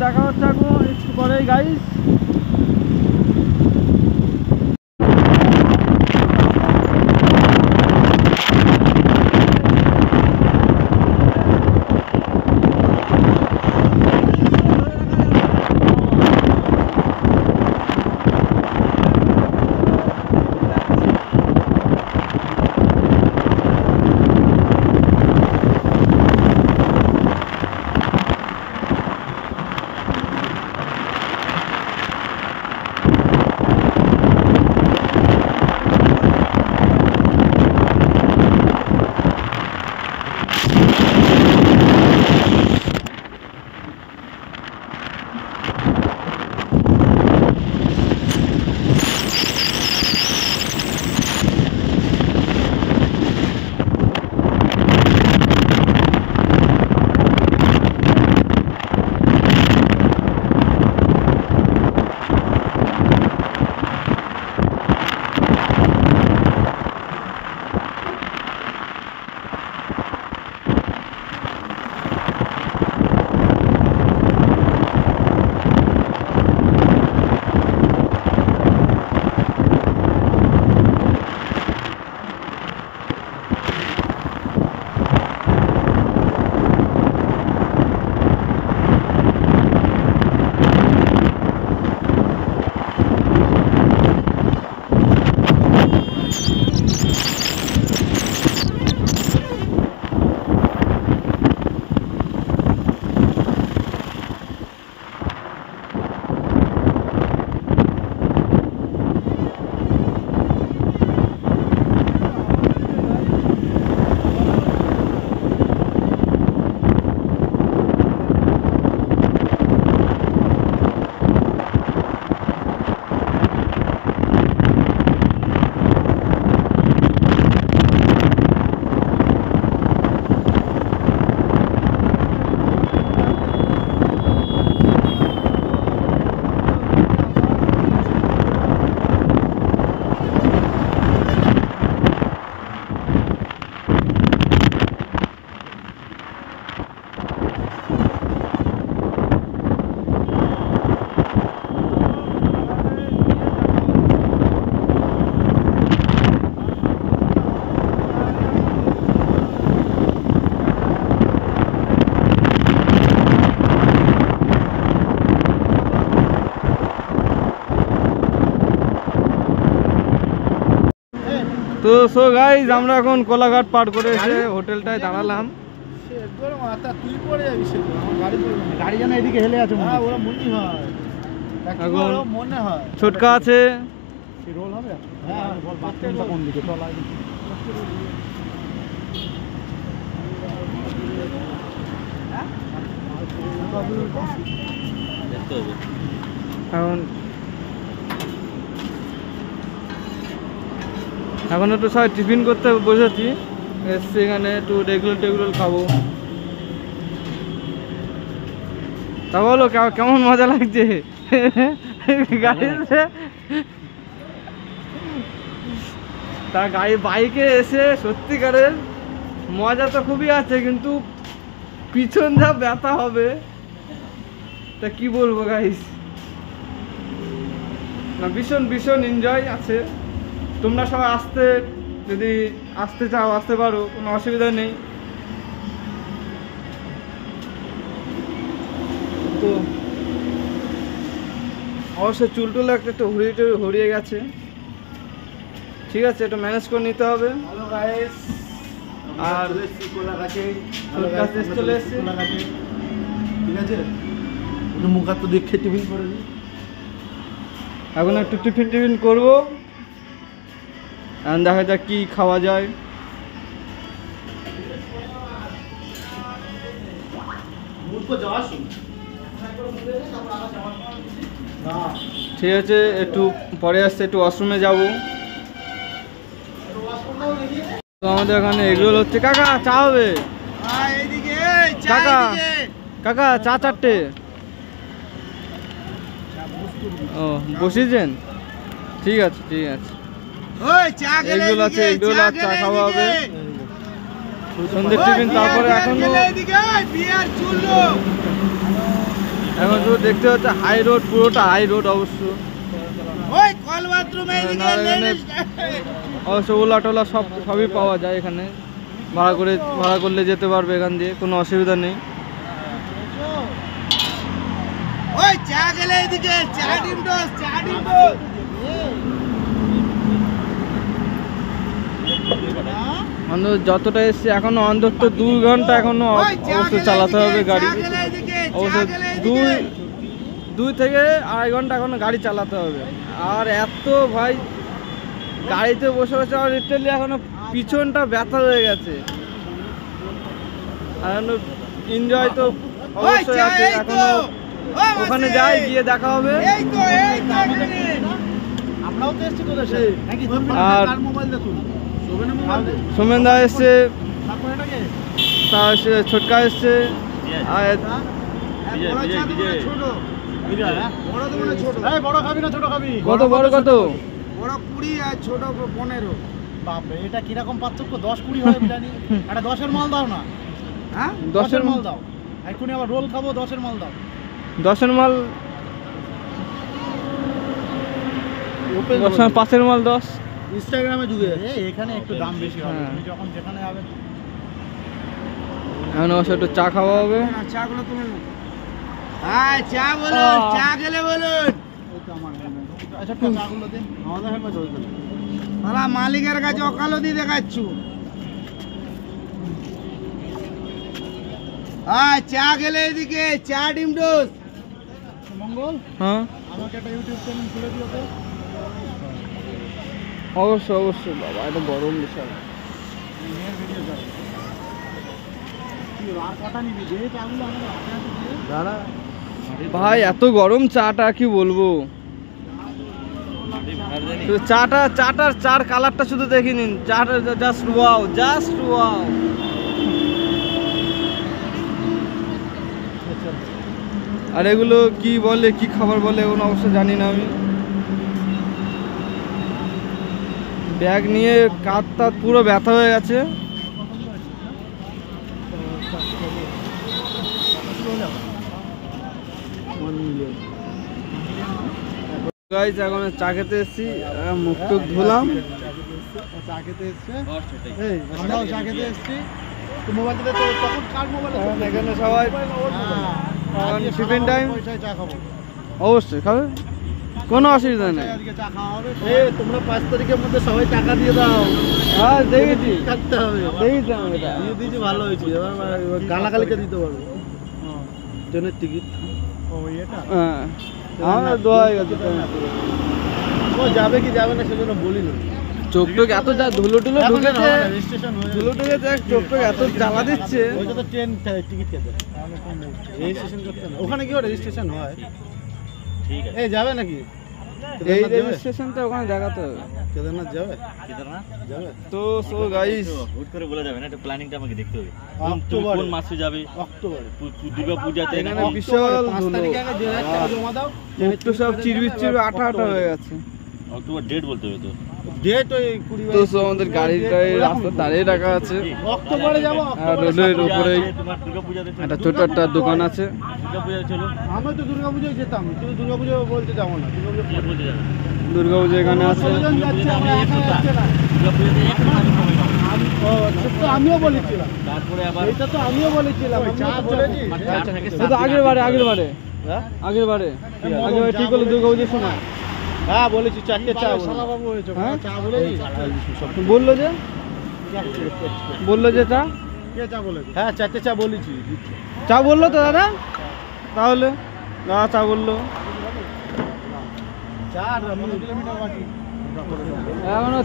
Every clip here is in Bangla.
দেখা হচ্ছে এখন একটু পরেই গাইস। তো সো গাইজ আমরা এখন কোলাঘাট পার করে এসে হোটেলটায় দাঁড়ালাম। ছোটকা আছে, এখন একটু সবাই টিফিন করতে বসেছি, এসছি এখানে একটু রেগুলার খাবো। তা বলো কেমন মজা লাগছে গাড়িতে? তা বাইকে এসে সত্যিকারের মজা তো খুবই আছে, কিন্তু পিছন যা ব্যথা হবে তা কি বলবো গাইস, না ভীষণ এনজয় আছে। তোমরা সবাই যদি আসতে চাও আসতে পারো, কোনো অসুবিধা নেই। তো অবশ্যই চুলটুল একটু হরিয়ে গেছে, ঠিক আছে, এটা ম্যানেজ করে নিতে হবে। আর চলে এসছে, ঠিক আছে, মুখ হাত দেখে টিফিন করে দিই। এখন একটু টিফিন করবো, এখন দেখা যাক কি খাওয়া যায়। ঠিক আছে, একটু পরে আসছে, একটু ওয়াশরুমে যাবো। তো আমাদের এখানে এগরোল হচ্ছে। কাকা চা হবে? কাকা চা 4টে। ও বসিয়েছেন, ঠিক আছে। এগরোল আছে, এগরোল আর চা খাওয়া হবে, সন্ধ্যের টিফিন। তারপরে এখনো এখন তো দেখতে হচ্ছে হাই রোড, পুরোটা হাই রোড অবশ্য। ওই কল বাথরুম এইদিকে না, এখানে অবশ্য ওলা টোলা সবই পাওয়া যায় এখানে। ভাড়া করলে যেতে পারবে এখান দিয়ে, কোনো অসুবিধা নেই। ওই চা গেলে এইদিকে চা ডিম টোস্ট, চা ডিম টোস্ট। অন্তত যতটা এসছে এখনো অন্তত 2 ঘন্টা এখনো অবশ্যই চালাতে হবে গাড়ি। অবশ্য 2 থেকে 2.5 ঘন্টা এখনো গাড়ি চালাতে হবে। আর এত ভাই গাড়িতে বসে বসে আমার লিটারলি এখনো পিছনটা ব্যথা হয়ে গেছে। আর এনজয় তো অবশ্যই আছে এখনো, ওখানে যাই গিয়ে দেখা হবে। আমরাও তো এসেছি তোদের সাথে নাকি? আর কার মোবাইল দেখুন? শোভনের মোবাইল দে। সোমেন দা এসছে, তারপর এটাকে তার ছোটকা এসছে, আর বড় খাবি না ছোট খাবি? কত বড় কত? বড় 20 আর ছোট 15। বাপরে, এটা কিরকম পার্থক্য? 10-20 হয় বিরিয়ানি। একটা 10-এর মাল দাও না। হ্যাঁ 10-এর মাল দাও। এখনই আবার রোল খাবো, 10-এর মাল দাও। 10-এর মাল 5-এর মাল 10। ইনস্টাগ্রামে যুগে এখানে একটু দাম বেশি হবে। তুমি যখন যেখানে যাবে এখন অবশ্য একটু চা খাওয়া হবে। চা গুলো তুমি হ্যাঁ চা বলুন, চা গেলে বলুন। আচ্ছা চা গুলো দিন, আমাদের হেলমেট হয়ে গেল। শালা মালিকের কাছে ওকালতি দেখাচ্ছু। হ্যাঁ চা গেলে এদিকে চা ডিম টোস্ট। মঙ্গল হ্যাঁ আমাকে একটা ইউটিউব চ্যানেল খুলে দিও তো। অবশ্যই বাবা, এটা গরম বিশাল। ভাই এত গরম চাটা কি বলবো। চার কালারটা শুধু দেখে নিন, চাটা জাস্ট ওয়াও, জাস্ট ওয়াও। আর এগুলো কি বলে, কি খাবার বলে এখন অবশ্য জানি না আমি। ব্যাগ নিয়ে কাঁধ পুরো ব্যথা হয়ে গেছে। গাইস এখন চা খেতে এসেছি, মুখ টুক ধুলাম। চা খেতে এসছে, আমরাও চা খেতে এসছি। তো মোবাইলটা তো তখন কার মোবাইল? এখানে সবাই এখন টিফিন টাইম, চা খাবো। অবশ্যই খাবে, কোনো অসুবিধা নেই। আজকে চা খাওয়া হবে। তোমরা 5 তারিখের মধ্যে সবাই টাকা দিয়ে দাও। হ্যাঁ দেখেছি, কাটতে হবে। দেখেছি আমি এটা। দিয়ে দিয়েছি, ভালো হয়েছে। এবার গালাগালিকে দিতে পারবো। ট্রেনের টিকিট। ও এটা? হ্যাঁ আমার দোয়া হয়ে গেছে। ও যাবে কি যাবে না সেজন্য বলি না। চোখ টোক এত যা ধুলো টুলো ঢুকেছে, রেজিস্ট্রেশন হয়ে ধুলো টুকে দেখ, চোখ টোক এত জ্বালা দিচ্ছে। ওইটা তো ট্রেন টিকিট কেটে রেজিস্ট্রেশন করতে হবে। ওখানে গিয়েও রেজিস্ট্রেশন হয়। ঠিক আছে। এই যাবে নাকি? এই রেজিস্ট্রেশনটা ওখানে দেখাতে হবে। কেদারনাথ যাবে? যাবে তো সো গাইস, হুট করে বলা যাবে না, এটা প্ল্যানিংটা আমাকে দেখতে হবে। অক্টোবরে। কোন মাসে যাবে? অক্টোবরে। দুর্গা পূজাতে এখানে বিশাল 5 ধুলো, তারিখে আগে 1000 টাকা জমা দাও। একটু সব চিরবির আঠা হয়ে গেছে। অক্টোবর ডেট বলতে হবে তো। ডেট ওই 20 তো সো আমাদের গাড়িটাই রাস্তা দাঁড়িয়ে রাখা আছে, অক্টোবরে যাব। আর রোডের উপরেই তোমার দুর্গা পূজাতে একটা ছোট একটা দোকান আছে। দুর্গা পূজাতে চলো। আমি তো দুর্গাপূজায় যেতাম, কিন্তু দুর্গাপূজা বলতে যাবো না। দুর্গাপূজা বলতে যাবে দুর্গাপূজা এখানে আছে। কতজন যাচ্ছে? আমরা একা যাচ্ছে না। দুর্গা পূজাতে একটু সময় পাবো। সেটা তো আমিও বলেছিলাম। তারপরে আবার এটা তো আমিও বলেছিলাম। চা বলেছি। তো আগের বারে হ্যাঁ? আগের বারে ঠিক হলো দুর্গাপূজার সময়। হ্যাঁ বলেছি, 4টে চা শালাবাবু হয়েছে। হ্যাঁ? চা বলেছি। বললো যে চা কে চা বলেছে? হ্যাঁ 4টে চা বলেছি। চা বললো তো দাদা, তাহলে দাদা চা বললো। 4 কিলোমিটার বাকি। এখনো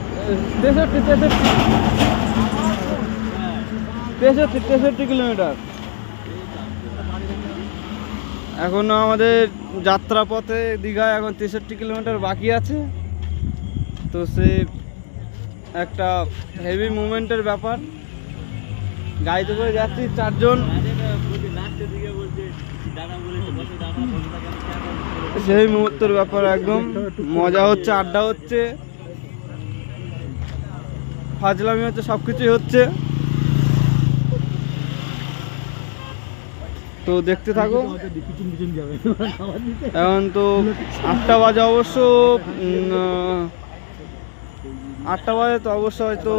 63 কিলোমিটার এখনো আমাদের যাত্রাপথে। দীঘায় এখন 63 কিলোমিটার বাকি আছে। তো সে একটা হেভি মুভমেন্টের ব্যাপার। গাড়িতে করে যাচ্ছি 4 জন, সেই মুহূর্তের ব্যাপার। একদম মজা হচ্ছে, আড্ডা হচ্ছে, ফাজলামি হচ্ছে, সব কিছুই হচ্ছে। তো দেখতে থাকো। এখন তো 8টা বাজে, অবশ্য 8টা বাজে তো অবশ্য হয়তো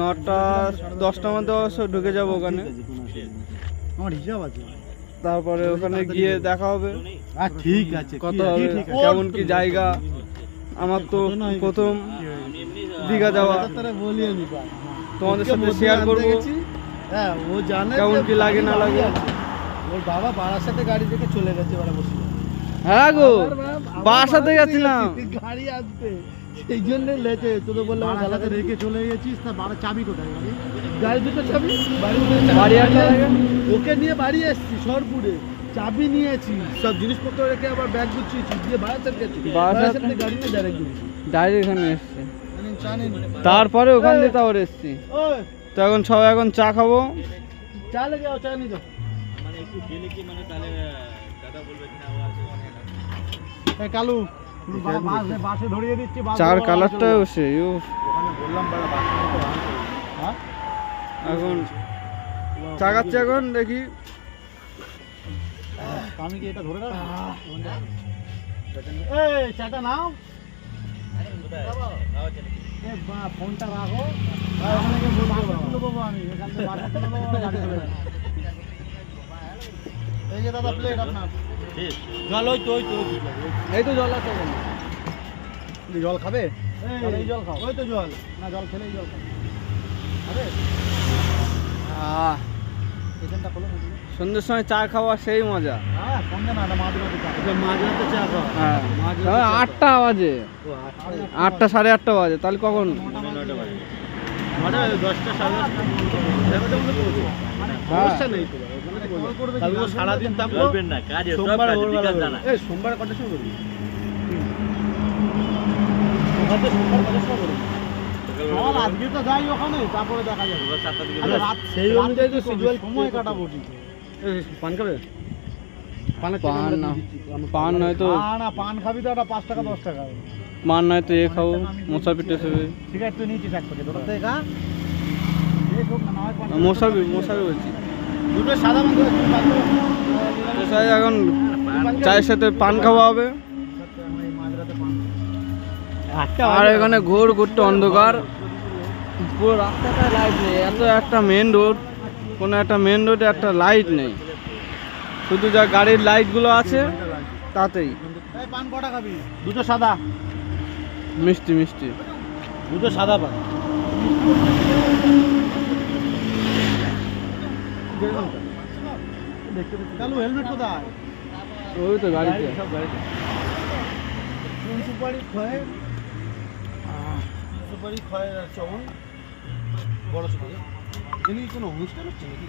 9টা 10টার মধ্যে অবশ্য ঢুকে যাবো ওখানে। আমার হিসাব আছে, তারপরে ওখানে গিয়ে দেখা হবে ঠিক আছে কত হবে, কেমন কি জায়গা। আমার তো প্রথম দীঘা যাওয়া, তোমাদের সাথে শেয়ার করবো হ্যাঁ, ও জানে কেমন কি লাগে না লাগে। ওর বাবা বাড়ার সাথে গাড়ি দেখে চলে গেছে এবারে বসে। হ্যাঁ গো, বাসাতে গেছিলাম, গাড়ি আসবে সেই জন্য লেটে তোদের বললাম আমার গালাতে রেখে চলে গেছিস। তা বাড়া চাবি কোথায়? গাড়ি দুটো চাবি বাড়ি আসতে লাগে। ওকে নিয়ে বাড়ি এসেছি সরপুরে, চাবি নিয়েছি, সব জিনিসপত্র রেখে আবার ব্যাগ গুছিয়েছি, দিয়ে বারাসাত গেছি। বারাসাত থেকে গাড়ি নিয়ে ডাইরেক্ট গেছি, ডাইরেক্ট এখানে এসছে। তারপরে ওখান থেকে তাও এসছি। ওই তো এখন সবাই এখন চা খাবো। চা লেগে যাও, চা নিয়ে যাও। মানে একটু গেলে কি মানে তাহলে দাদা বলবে কি না ও আছে এই কালু বাসে ধরিয়ে দিচ্ছি। চার কালারটা বসে বললাম হ্যাঁ এখন চা খাচ্ছি। এখন দেখি আমি কি এটা ধরে রাখবো? এই চাটা নাও, ফোনটা রাখো, ওখানে গিয়ে বলবো আমি এখান থেকে বাসে তুলে নেবো, গাড়ি চলে যাবে। এই যে দাদা প্লেট আপনার জল, ওই তো এই তো জল আছে ওখানে। জল খাবে? এই জল খাও, ওই তো জল না, জল খেলেই জল খাবে। এখানটা খোলো, সন্ধ্যের সময় চা খাওয়া সেই মজা। হ্যাঁ সন্ধ্যে না, মাঝরাতে চা, মাঝরাতে চা খাও। হ্যাঁ 8টা বাজে, 8টা 8:30 বাজে, তাহলে কখন? 9টা বাজে। 10টা 10:30 সারাদিন থাকবো। বলবেন না কাজে সব সোমবার কাজে ভোরবেলা বিকাশ বেরোবো। জানা। এই সোমবার কটার সময় বেরোবি? ওখান থেকে সোমবার কটার সময় বেরোবি? আমার আজকে তো যাই ওখানে, তারপরে দেখা যাবে। এবার 7টার দিকে আরে রাত সেই অনুযায়ী তো শিডিউল সময় কাটাবো ঠিক। পান খাবে? পান না, পান নয়তো না পান খাবি তো, ওটা 5 টাকা 10 টাকা। পান নয়তো এ খাবো, মোসাবি টেসাবি। ঠিক আছে, তুই নিয়েছিস এক প্যাকেট, ওটা থেকে খা। মোসাবি বলছি। দুটো সাদা পান করে তো এখন চায়ের সাথে পান খাওয়া হবে। আর এখানে ঘোর ঘুরতে অন্ধকার, পুরো রাস্তাটায় লাইট নেই। এত একটা মেন রোড, কোনো একটা মেন রোডে একটা লাইট নেই, শুধু যা গাড়ির লাইটগুলো আছে তাতেই। পান কটা খাবি? দুটো সাদা, মিষ্টি মিষ্টি দুটো সাদা পান। কালু হেলমেট কোথায়? ওই তো গাড়িতে। সুপারি খয়ে, সুপারি খয়ে চবন বড় সুপারি। এখানে কি কোনো অনুষ্ঠান হচ্ছে নাকি?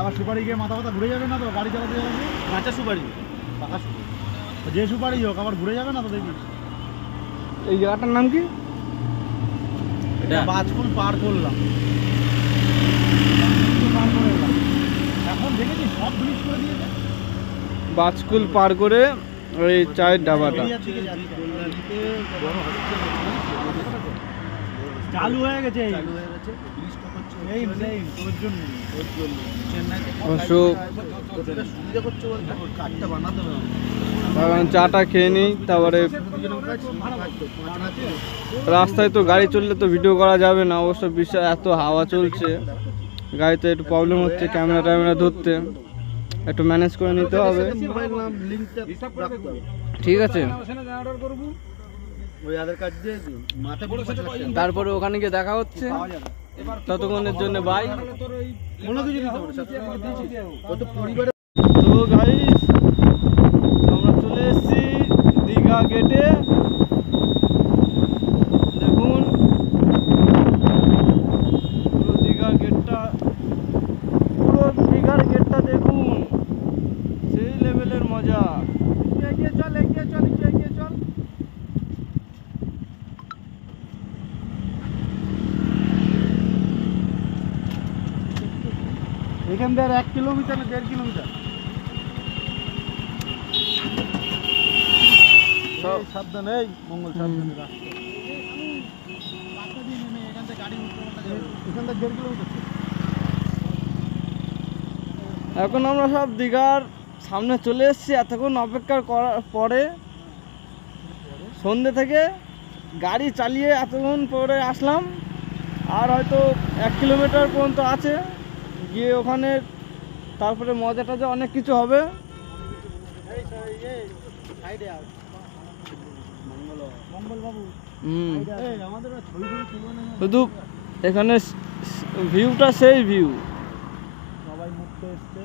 আবার সুপারি গিয়ে মাথা মাথা ঘুরে যাবে না তো? গাড়ি চালাতে যাবে কাঁচা সুপারি, পাকা সুপারি, যে সুপারি হোক আবার ঘুরে যাবে না তো? দেখবি এই জায়গাটার নাম কি? এটা বাজকুল পার করলাম, এখন দেখেছি সব ব্রিজ করে দিয়েছে। বাজকুল পার করে ওই চায়ের ডাবাটা। চালু হয়ে গেছে, এই তোর জন্য অবশ্য সুবিধা করছে বলতে কাঠটা বানাতে হবে। এখন চাটা খেয়ে নিই, তারপরে রাস্তায় তো গাড়ি চললে তো ভিডিও করা যাবে না। অবশ্য বিশাল এত হাওয়া চলছে, গাড়িতে একটু প্রবলেম হচ্ছে ক্যামেরা ট্যামেরা ধরতে, একটু ম্যানেজ করে নিতে হবে। ঠিক আছে, ওই আধার কার্ড দিয়ে তারপরে ওখানে গিয়ে দেখা হচ্ছে। ততক্ষণের জন্য বাই। কোনো কিছু দিতে হবে কত পরিবারে। তো গাইস, আমরা চলে এসেছি দীঘা গেটে। দেখুন পুরো দীঘার গেটটা, পুরো দীঘার গেটটা দেখুন, সেই লেভেলের মজা। এগিয়ে চল, এগিয়ে চল, এগিয়ে চল। এখান থেকে 1 কিলোমিটার না 1.5 কিলোমিটার। সাবধান, এই মঙ্গল সাবধানে রাস্তা। এখান থেকে গাড়ি উঠতে এখান থেকে 1.5 কিলোমিটার। এখন আমরা সব দীঘার সামনে চলে এসেছি। এতক্ষণ অপেক্ষা করার পরে সন্ধ্যে থেকে গাড়ি চালিয়ে এতক্ষণ পরে আসলাম। আর হয়তো 1 কিলোমিটার পর্যন্ত আছে, গিয়ে ওখানে তারপরে মজা টজা অনেক কিছু হবে। শুধু এখানে ভিউটা সেই ভিউ, সবাই মুক্ত এসছে,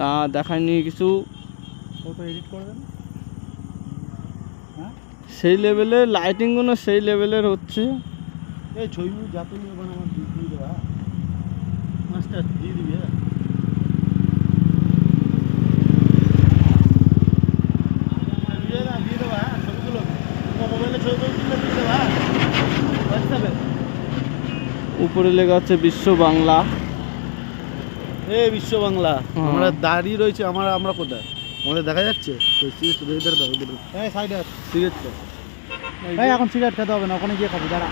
না দেখায়নি কিছু, ফটো এডিট করবেন। হ্যাঁ সেই লেভেলের লাইটিংগুলো সেই লেভেলের হচ্ছে। এই ছবি যাতে নিয়ে মানে আমার দিয়ে দেবা, মাস্টার দিয়ে দিবি। দিয়ে দেবা ছবিগুলো, মোবাইলে ছবি তুললে দিয়ে দেবা হোয়াটসঅ্যাপে। উপরে লেখা আছে বিশ্ব বাংলা। বিশ্ব বাংলা। আমরা দাঁড়িয়ে রয়েছে, আমরা কোথায় আমাদের দেখা যাচ্ছে? এখন সিগারেট খেতে হবে না, ওখানে গিয়ে খাবি। দাঁড়া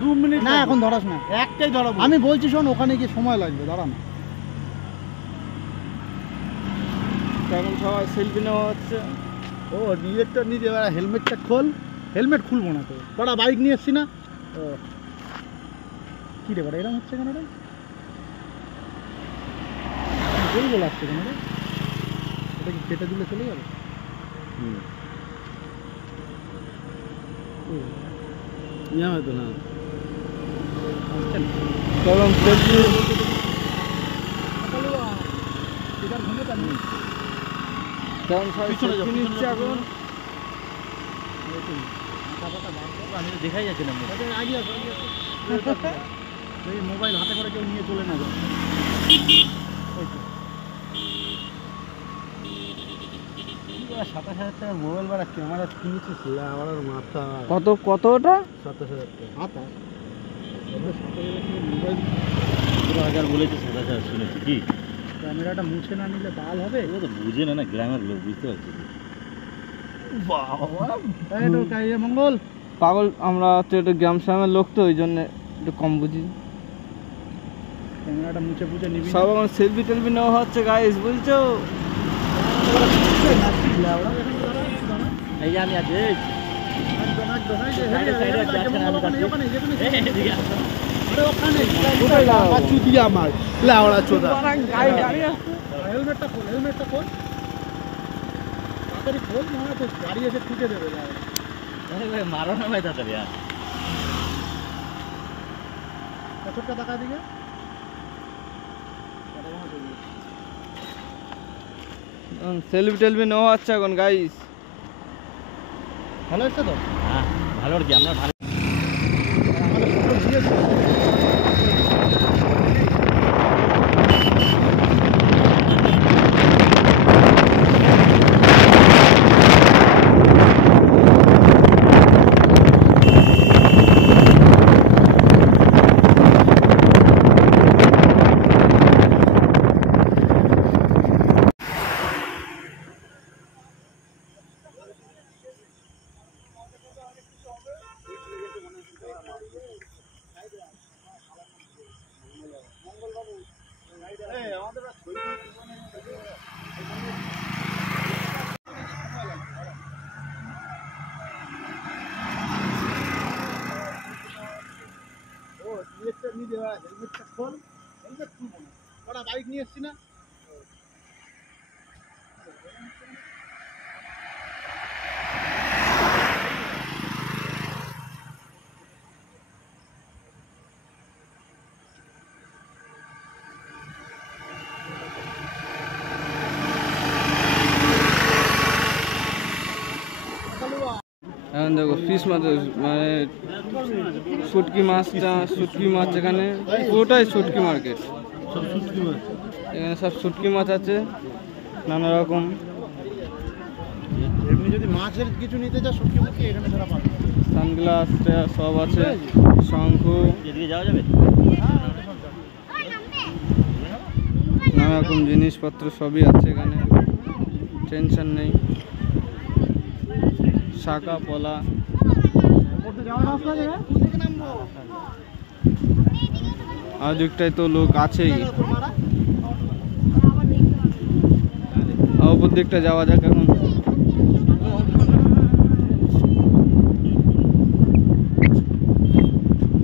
2 মিনিট না, এখন ধরাস না, একটাই ধরাবো। আমি বলছি শোন, ওখানে গিয়ে সময় লাগবে, দাঁড়া না। এখন সবাই সেলফি নেওয়া হচ্ছে। ও নিজেরটা নিজে, হেলমেটটা খোল। হেলমেট খুলবো না তো, কটা বাইক নিয়ে এসছি না। ও কী রে, এরকম হচ্ছে কেন রে? গোল গোল আসছে কেন রে? এটা কি কেটে দিলে চলে যাবে? তো না, কারণ সেলফি কারণ সবাই সেলফি নিচ্ছে এখন। আমি দেখাই যাচ্ছে না। মোবাইল হাতে করে কেউ নিয়ে চলে না যায়। $27,000 মোবাইল বাড়া ক্যামেরা কিনেছি, আমার মাথা। কত ওটা? 27,000 টাকা। মোবাইল 17,000 বলেছে, 27,000 শুনেছি। কি ক্যামেরাটা মুছে না নিলে বাল হবে? ও তো বুঝে না, গ্রামের লোক, বুঝতে পারছি। মঙ্গল পাগল, আমরা তো একটু গ্রাম সামের লোক, তো ওই জন্য একটু কম বুঝি। ক্যামেরাটা মুছে মুছে নিবি। সব এখন সেলফি টেলফি নেওয়া হচ্ছে গাইস, বুঝছো? এই যে আমি আছি, হেলমেটটা খোল, হেলমেটটা খোল, তাড়াতাড়ি খোল, মনে হয় তো গাড়ি এসে ঠুকে দেবে। মারো না ভাই তাড়াতাড়ি। কতটা টাকা দিকে? সেলফি টেলফি নেওয়া হচ্ছে এখন গাইস। ভালো হচ্ছে তো? হ্যাঁ ভালো, আর কি আমরা ভালো। আমাদের ফটো দিয়েছে। হেলমেটটা খোল, হেলমেট খুলবো না, কটা বাইক নিয়ে এসছি না। এখন দেখো ফিশ মাছ, মানে শুটকি মাছটা, শুটকি মাছ এখানে পুরোটাই শুটকি মার্কেট। সব শুটকি মাছ এখানে সব শুটকি মাছ আছে নানা রকম। এমনি যদি মাছের কিছু নিতে চাও শুটকি মুটকি এখানে ছাড়া পাবে। সানগ্লাস সব আছে, শঙ্খ, এদিকে যাওয়া যাবে? নানা রকম জিনিসপত্র সবই আছে এখানে, টেনশন নেই। শাঁখা পলা, যাওয়ার রাস্তা আছে। আর দিকটায় তো লোক আছেই। উপর দিকটা যাওয়া যাক এখন।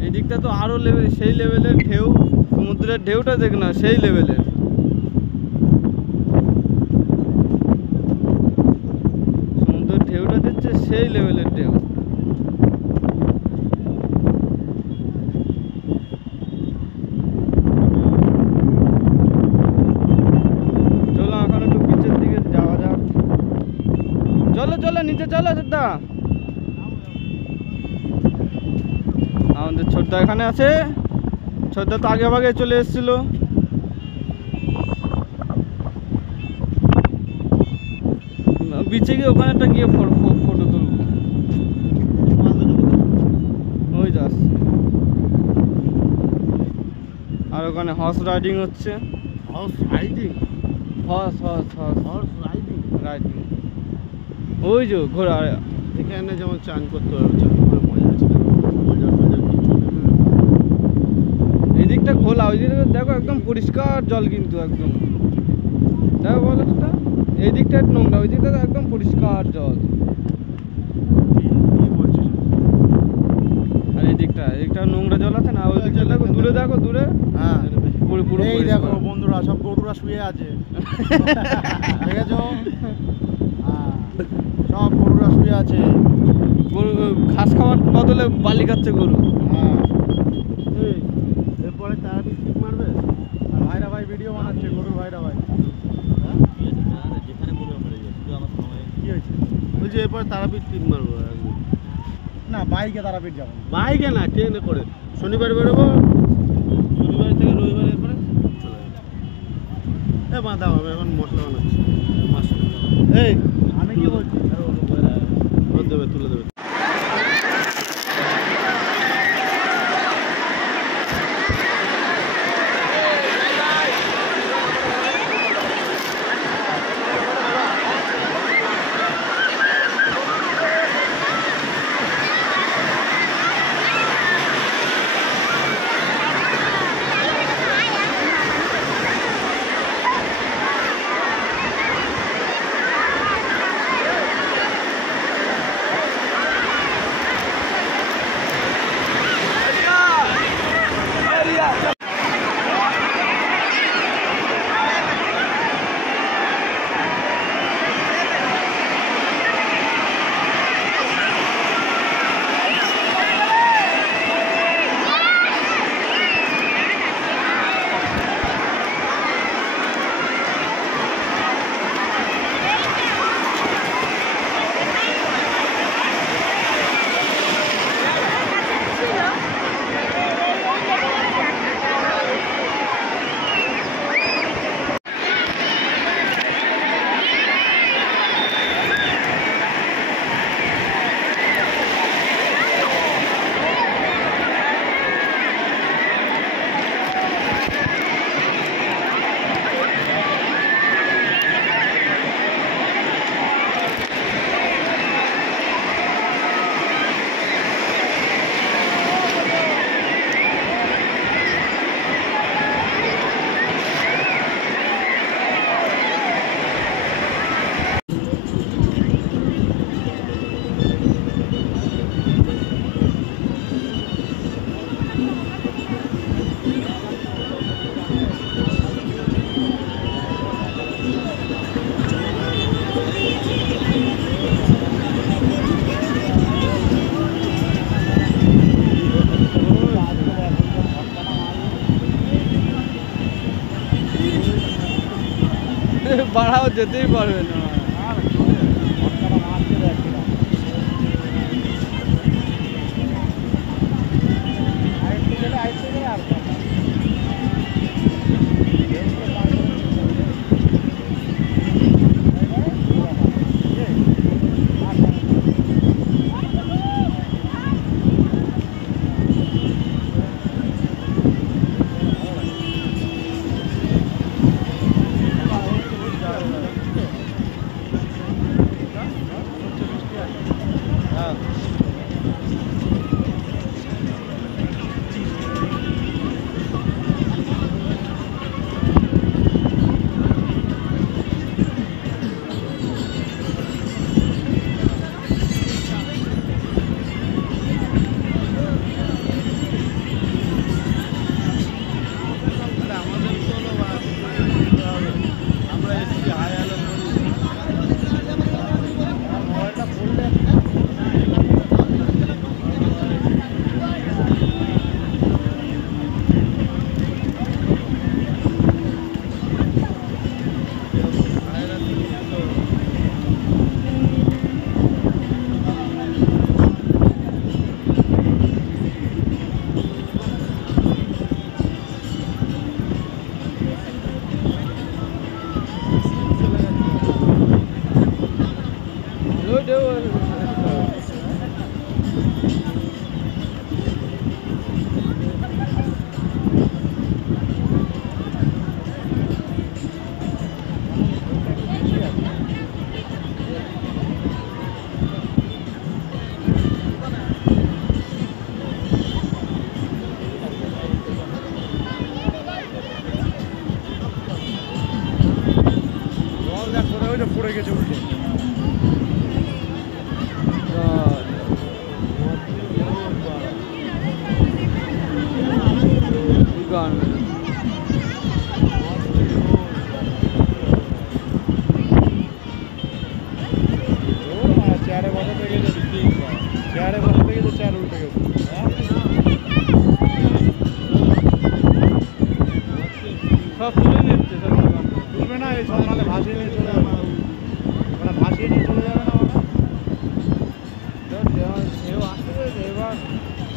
এই দিকটা তো আরো লেভেল, সেই লেভেলের ঢেউ, সমুদ্রের ঢেউটা দেখ না, সেই লেভেলের। সমুদ্রের ঢেউটা দিচ্ছে সেই লেভেলের ঢেউ। চলো এখন একটু বিচের দিকে যাওয়া যাক। চলো চলো নিচে চলো ছোট্টা। আমাদের ছোট্টা এখানে আছে। ছোট্টা তো আগে ভাগে চলে এসেছিল। বিচে গিয়ে ওখানে একটা গিয়ে ফটো তুলবো। ওই যাস। আর ওখানে হর্স রাইডিং হচ্ছে। Horse riding? Horse riding. ওই যে ঘোড়া। এখানে যেমন চান করতে হবে, চান করে মজা আছে, মজার কিছু নেই। এই দিকটা খোলা, ওই দিকটা দেখো একদম পরিষ্কার জল, কিন্তু একদম দেখো বলো সেটা। এই দিকটা নোংরা, ওই দিকটা একদম পরিষ্কার জল। কি বলছিস? আর এই দিকটা নোংরা জল আছে না, ওই দিকটা দেখো দূরে, দেখো দূরে। হ্যাঁ পুরো এই দেখো বন্ধুরা, সব গরুরা শুয়ে আছে। দেখেছো? হ্যাঁ, সব গরুরা শুয়ে আছে। গরু ঘাস খাওয়ার বদলে বালি খাচ্ছে গরু। হ্যাঁ, এরপরে তারাপীঠ ঠিক মারবে। আর ভাইরা ভাই ভিডিও বানাচ্ছে, গরুর ভাইরা ভাই। যেখানে বলবে আমরা যাবো, শুধু আমার সময় কি হয়েছে? বলছি এরপরে তারাপীঠ ঠিক মারবো। না, বাইকে তারাপীঠ যাবো। বাইকে না, ট্রেনে করে। শনিবার বেরোবো, শনিবার থেকে রবিবার এরপরে চলে যাবো। বাঁধাও, আমি এখন মশলা বানাচ্ছি। এই আমি কি বলছি, দেবে তুলে দেবে। বাড়াও যেতেই পারবে না। আর উল্টে গেছে। সব তুলে নিচ্ছে সব দোকান। তুলবে না, এই সব নালে ভাসিয়ে নিয়ে চলে যাবে। ওরা ভাসিয়ে নিয়ে চলে যাবে না ওরা। কেউ আসছে এবার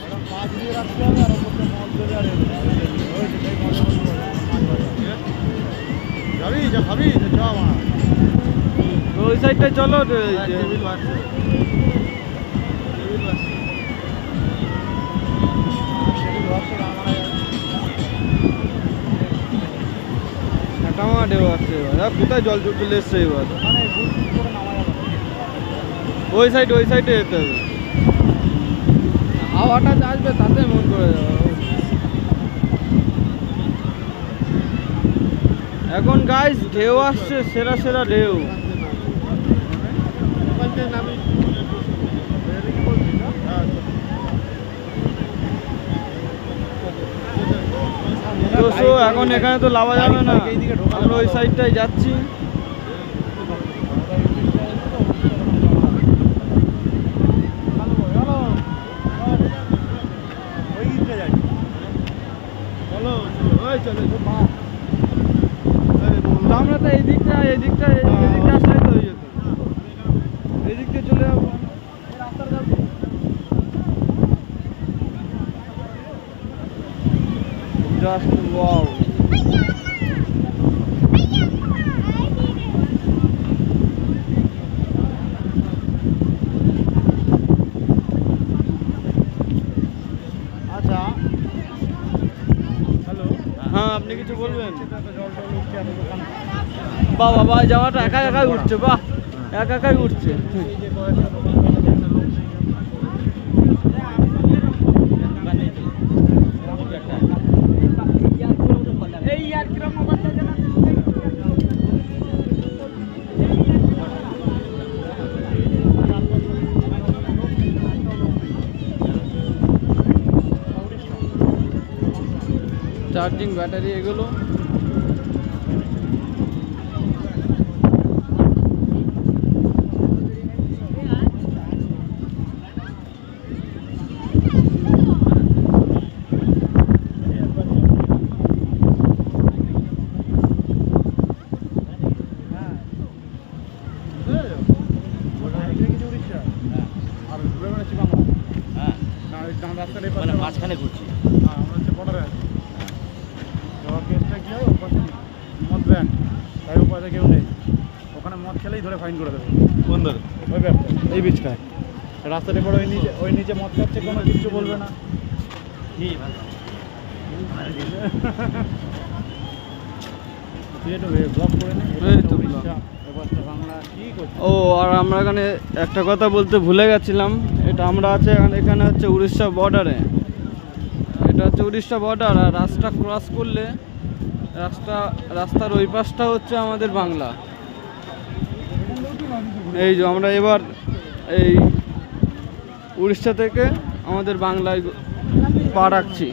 ওরা মাছ দিয়ে রাখতে হবে আর ওপর থেকে মদ দেবে আর হয়েছে সেই মজা যাবি যা খাবি চ আমার তো ওই সাইডটায় চলো টেবিল বাড়ছে টেবিল বাড়ছে টেবিল বাড়ছে আমার একটা মাঠেও আসছে এবার কোথায় জল চলে এসছে এবার মানে বুট করে নামা যাবে। ওই সাইডে যেতে হবে হাওয়াটা যে আসবে তাতে মন করে যাবে এখন গাইস ঢেউ আসছে সেরা সেরা ঢেউ তো সো এখন এখানে তো লাভা যাবে না আমরা ওই সাইডটাই যাচ্ছি তো আমরা তো এই দিকটা আসলেই তো হয়ে যেত এই দিক দিয়ে চলে যাবো জাস্ট ওয়াও আচ্ছা হ্যালো হ্যাঁ আপনি কিছু বলবেন জল টল উঠছে এত দোকান বাহ বাবা জামাটা একাই উঠছে বাহ একাই উঠছে এই যে কয়েকটা দোকান আছে যেখানে লোক নেই চার্জিং ব্যাটারি এগুলো আর ঘুরে বেড়াচ্ছি বাংলা হ্যাঁ না ডান রাস্তাটা মানে মাঝখানে ঘুরছি হ্যাঁ আমরা হচ্ছে বর্ডারে আছি এবার কেসটা কী হয় ওপাশে মদ ব্যান্ড তাই ওপাশে কেউ নেই ওখানে মদ খেলেই ধরে ফাইন করে দেবে কোন ধরে ওই ব্যাপারটা এই বীজটায় রাস্তাটা পরে ওই নিচে মদ খাচ্ছে কোনো কিছু বলবে না তুই একটু ব্লক করে নে এই তো block। এবারটা বাংলা কী করছিস ও আর আমরা এখানে একটা কথা বলতে ভুলে গেছিলাম এটা আমরা আছে এখানে হচ্ছে উড়িষ্যা বর্ডারে এটা হচ্ছে উড়িষ্যা বর্ডার আর রাস্তা ক্রস করলে রাস্তার ওই পাশটা হচ্ছে আমাদের বাংলা এই যে আমরা এবার এই উড়িষ্যা থেকে আমাদের বাংলায় পা রাখছি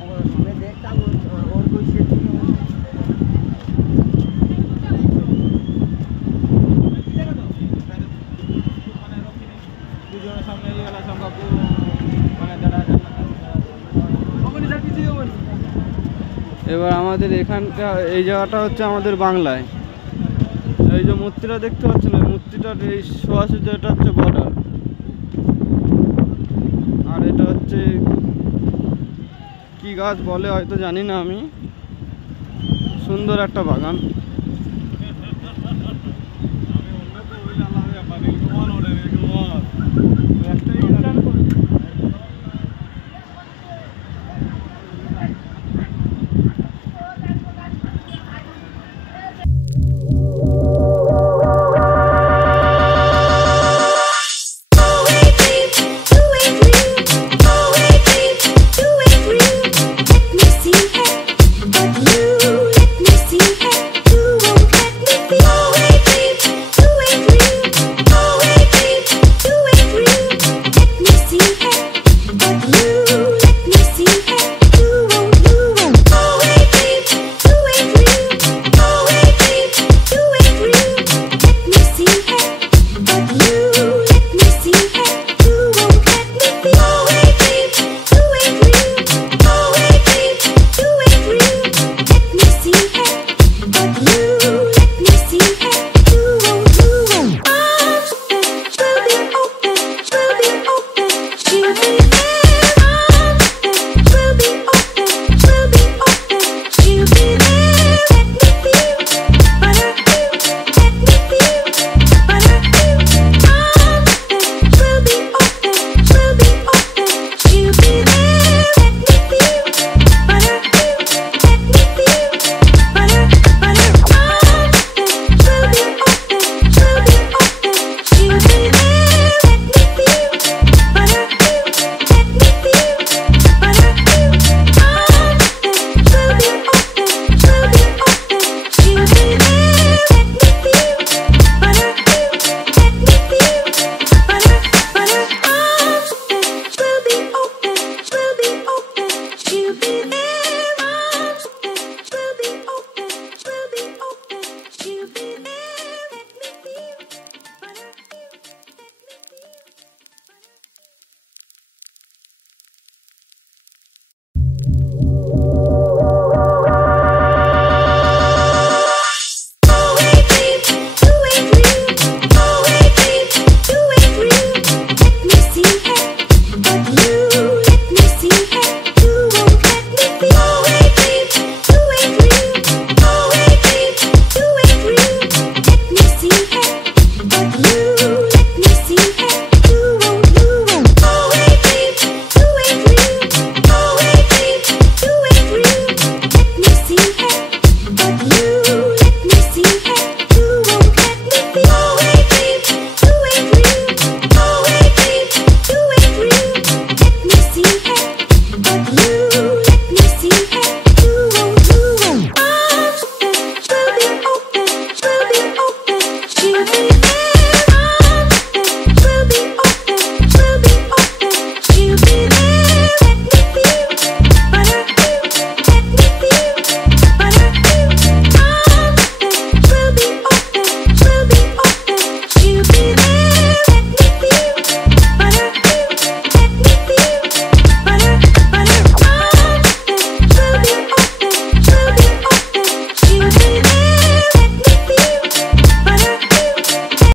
এবার আমাদের এখানটা এই জায়গাটা হচ্ছে আমাদের বাংলায় এই যে মূর্তিটা দেখতে পাচ্ছেন ওই মূর্তিটার এই সোয়াশে এটা হচ্ছে বর্ডার আর এটা হচ্ছে কি গাছ বলে হয়তো জানি না আমি সুন্দর একটা বাগান